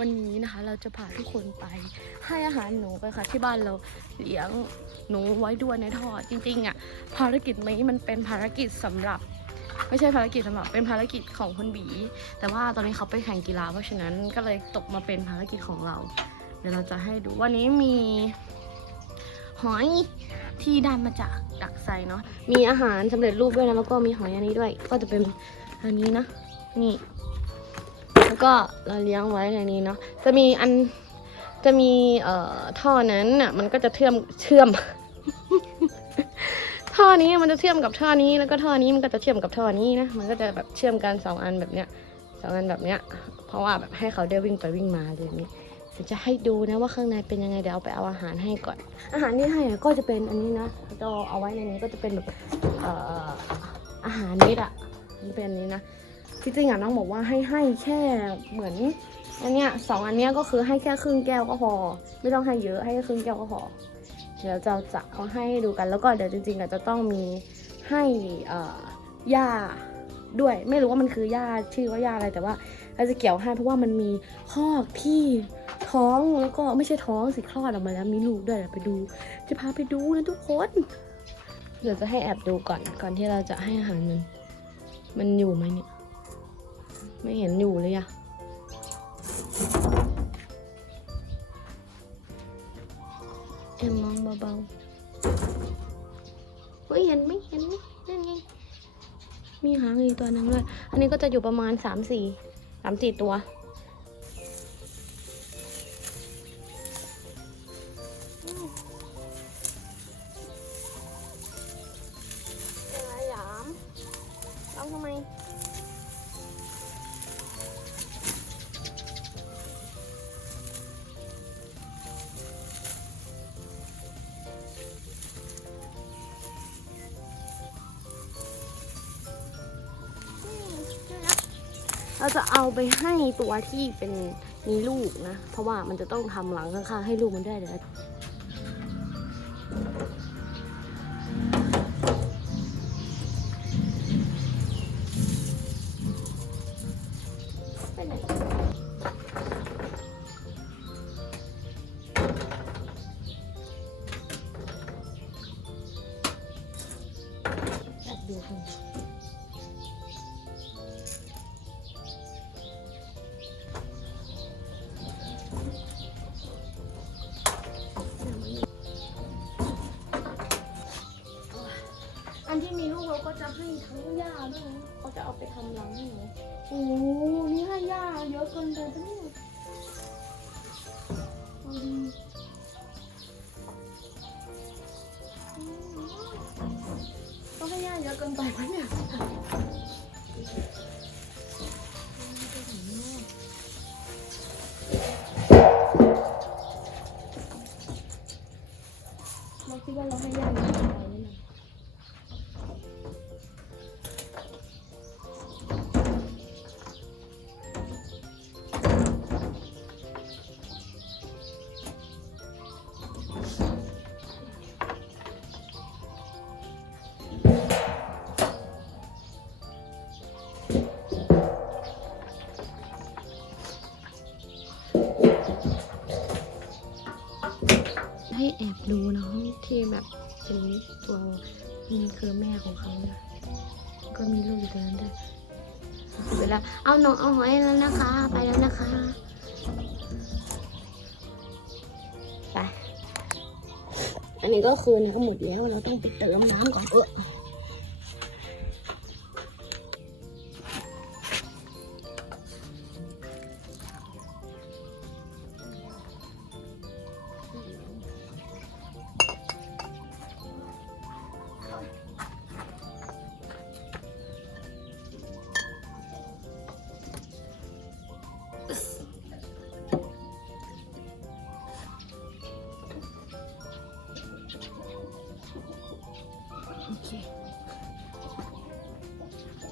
วันนี้นะคะเราจะพาทุกคนไปให้อาหารหนูกันค่ะ ที่บ้านเราเลี้ยงหนูไว้ด้วยในท่อจริงๆอะภารกิจนี้มันเป็นภารกิจสำหรับ ไม่ใช่ภารกิจสำหรับเป็นภารกิจของคุณบี แต่ว่าตอนนี้เขาไปแข่งกีฬาเพราะฉะนั้นก็เลยตกมาเป็นภารกิจของเรา เดี๋ยวเราจะให้ดูวันนี้มีหอยที่ได้มาจากดักไซเนาะมีอาหารสำเร็จรูปด้วยนะแล้วก็มีหอยอันนี้ด้วย ก็จะเป็นอันนี้นะนี่ แล้วก็เราเลี้ยงไว้ในนี้เนาะจะมีอันจะมีเอ่อท่อนั้นน่ะมันก็จะเชื่อมเชื่อม ท่อนี้มันจะเชื่อมกับท่อนี้แล้วก็ท่อนี้มันก็จะเชื่อมกับท่อนี้นะมันก็จะแบบเชื่อมกันสองอันแบบเนี้ยสองอันแบบเนี้ย เพราะว่าแบบให้เขาได้วิ่งไปวิ่งมาอะไรอย่างนี้จะให้ดูนะว่าข้างในเป็นยังไงเดี๋ยวเอาไปเอาอาหารให้ก่อน อาหารที่ให้ก็จะเป็นอันนี้นะจะเอาไว้ในนี้ก็จะเป็นแบบเอ่ออาหารเม็ดอะมันเป็นอันนี้นะ ที่จริงอะน้องบอกว่าให้ให้แค่เหมือนอันเนี้ยสองอันเนี้ยก็คือให้แค่ครึ่งแก้วก็พอ ไม่ต้องให้เยอะให้แค่ครึ่งแก้วก็พอ เดี๋ยวจะจะเอาให้ดูกันแล้วก็เดี๋ยวจริงๆอาจจะต้องมีให้เอ่อหญ้าด้วย ไม่รู้ว่ามันคือหญ้าชื่อว่าหญ้าอะไรแต่ว่าเราจะเกี่ยวให้เพราะว่ามันมีคอกที่ท้องแล้วก็ไม่ใช่ท้องสิคลอดออกมาแล้วมีลูกด้วยเดี๋ยวไปดู จะพาไปดูนะทุกคน เดี๋ยวจะให้แอบดูก่อนก่อนที่เราจะให้อาหารมัน มันอยู่ไหมเนี่ย ไม่เห็นอยู่เลยอะเอ็มมองเบาๆเฮ้ยเห็นไหมเห็นไหมนั่นไง มีหางอีกตัวหนึ่งด้วย อันนี้ก็จะอยู่ประมาณสามสี่สามสี่ตัวเป็นไรหยามร้องทำไม เราจะเอาไปให้ตัวที่เป็นมีลูกนะ เพราะว่ามันจะต้องทำหลังข้างๆให้ลูกมันได้เดี๋ยวไปไหนอดูคน เขาก็จะให้ทั้งหญ้าด้วยนะเขาจะเอาไปทำรังให้หนูโอ้นี่ให้หญ้าเยอะเกินไปปะเนี่ยเอาดีอืมต้องให้หญ้าเยอะเกินไปปะเนี่ย ให้แอบดูน้องที่แบบเป็นตัวนี่คือแม่ของเขานะก็มีลูกอยู่ตรงนั้นด้วยเวลาเอาน้องเอาหอยแล้วนะคะ ไปแล้วนะคะไปอันนี้ก็คือน้ำหมดแล้วเราต้องไปเติมน้ำก่อนเออ